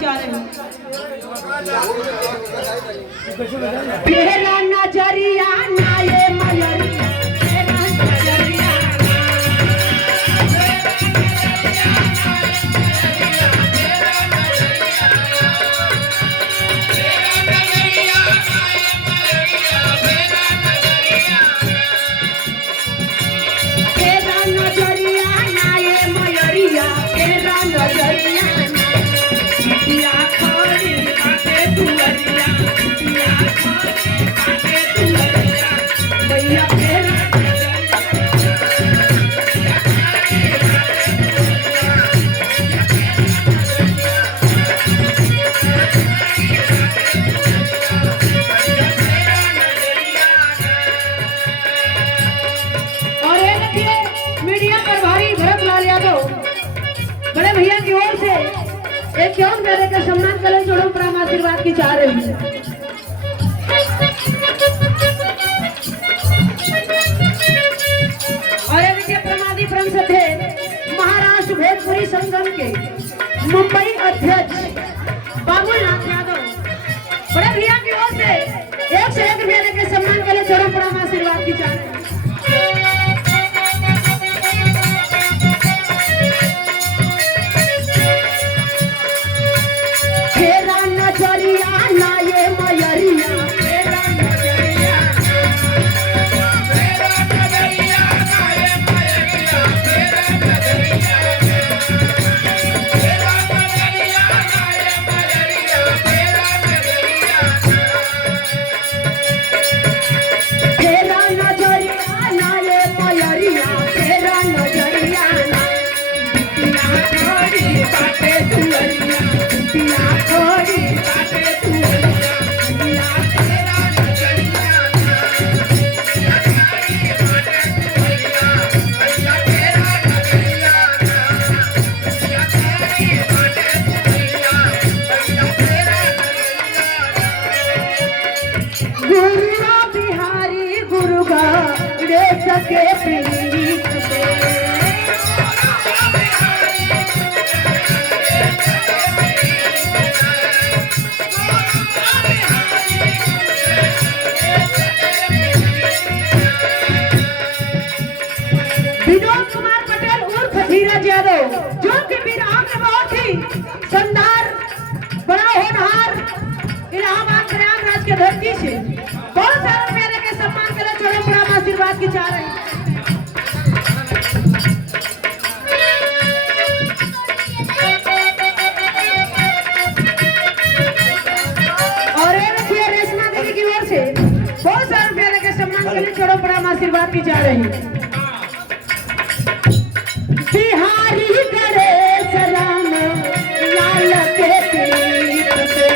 जा रहे हैं। तेरा नजरिया ना ये मयरिया, तेरा नजरिया बड़े भैया की ओर से एक क्यों मेरे का सम्मान करें, जोड़ों पर हम आशीर्वाद की चाह रही है। और देखिए प्रमादी फ्रंट से थे महाराष्ट्र भोजपुरी संगम के मुंबई अध्यक्ष बाबूनाथ यादव। बड़े भैया की ओर से 1 रुपया लेकर सम्मान करें, जोड़ों पर हम आशीर्वाद की चाह रही है। सके प्रीत से विनोद कुमार पटेल उर्फ धीरज यादव, जो कि बिहार में बहुत ही शानदार बड़ा होनहार इलाहाबाद प्रयागराज के धरती से बहुत सारे रुपया लेके सम्मान के लिए चढ़े बड़ा आशीर्वाद की चाह रहे हैं। और ये रेशमा देवी की ओर से बहुत सारे रुपया लेके सम्मान के लिए चढ़े बड़ा आशीर्वाद की चाह रही है। बिहारी गणेश राम लाल के पीठ पे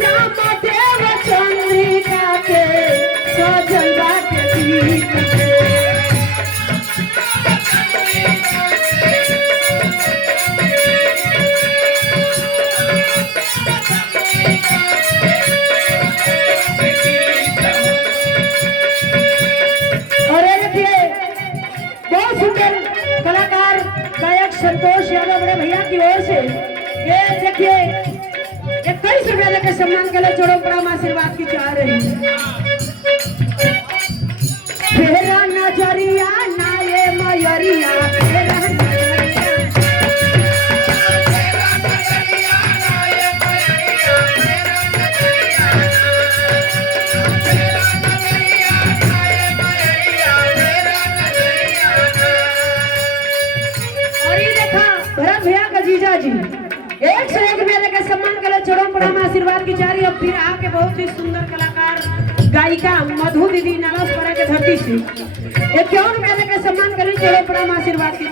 रामदेव चंद्रिका के सजलवा के पीठ पे कलाकार गायक संतोष यादव बड़े भैया की ओर से ये देखिए 21 रुपया लेकर सम्मान के लिए जोड़ों पर हम आशीर्वाद की चाह रही है। तेरा नजरिया ना ये मयरिया, तेरा जीजा जी 101 रुपया लेकर सम्मान के लिए चढ़ों पर हम आशीर्वाद की जा रही है। फिर आके बहुत ही सुंदर कलाकार गायिका मधु दीदी नालसपरा के धरती से 51 रुपया लेकर सम्मान के लिए चढ़ों पर हम आशीर्वाद की।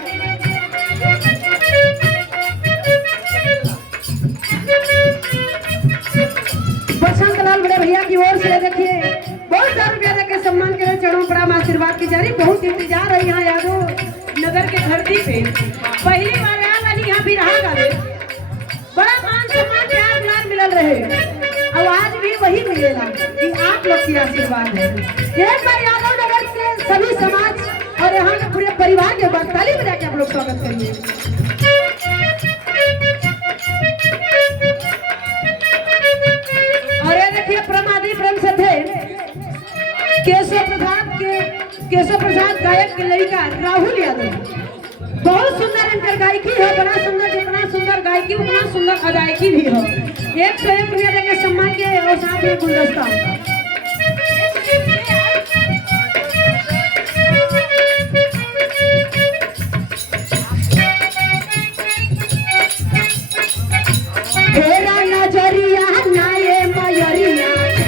बसंत लाल बड़े भैया की ओर से देखिए बहुत सारे रुपया लेकर सम्मान के लिए चढ़ों पर हम आशीर्वाद की जा रही। बहुत इंतजार है यहाँ यादव नगर के धरती पे पहली बार यहाँ भी रहा बड़ा मान सम्मान प्यार मिलल रहे और आज भी वही मिलेगा कि आप लोग की आशीर्वाद है। एक बार यादव नगर के सभी समाज और यहाँ के पूरे परिवार के बाद ताली बजा के आप लोग स्वागत करिए। और ये देखिए प्रमादी प्रेम से थे केशव प्रसाद गायक के लड़का राहुल यादव। बहुत सुंदर इनकर गायकी है, बड़ा सुंदर, जितना सुंदर गायकी उतना सुंदर अदायकी भी है। 101 रुपया देंगे सम्मान के और साथ में गुलदस्ता। तेरा नजरिया ना ये मयरिया के